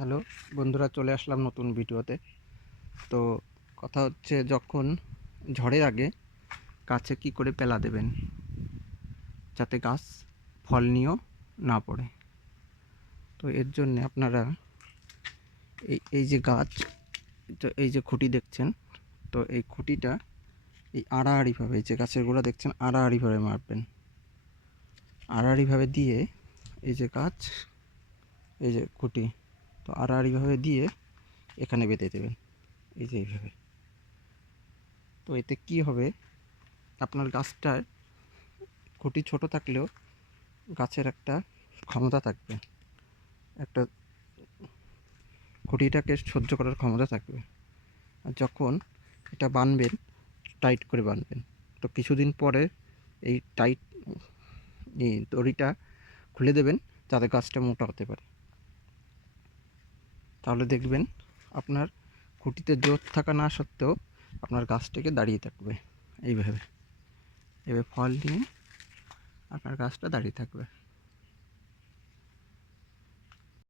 Hello বন্ধুরা, চলে আসলাম নতুন ভিডিওতে। তো কথা হচ্ছে, যখন ঝড়ের আগে গাছে কি করে পেলা দেবেন যাতে গাছ ফল নিয়েও না পড়ে। তো এর জন্য আপনারা এই যে গাছ, এই যে খুঁটি দেখছেন, তো এই খুঁটিটা এই আড়াআড়িভাবে, এই যে গাছের গোড়া দেখছেন, আড়াআড়িভাবে মারবেন। আড়াআড়িভাবে দিয়ে এই যে গাছ, এই যে খুঁটি, তো আড়াআড়িভাবে দিয়ে এখানে বেঁধে দেবেন, এই যে এইভাবে। তো এতে কি হবে, আপনার গাছটার খুঁটি ছোট থাকলেও গাছের একটা ক্ষমতা থাকবে, একটা খুঁটিটাকে সহ্য করার ক্ষমতা থাকবে। আর যখন এটা বাঁধবেন, টাইট করে বাঁধবেন, তো কিছুদিন পরে এই টাইট দড়িটা খুলে দেবেন যাতে গাছটা মোটা হতে পারে। তাহলে দেখবেন আপনার খুঁটিতে জোর থাকা না সত্ত্বেও আপনার গাছটাকে দাঁড়িয়ে থাকবে। এইভাবে ফল নিয়ে আপনার গাছটা দাঁড়িয়ে থাকবে।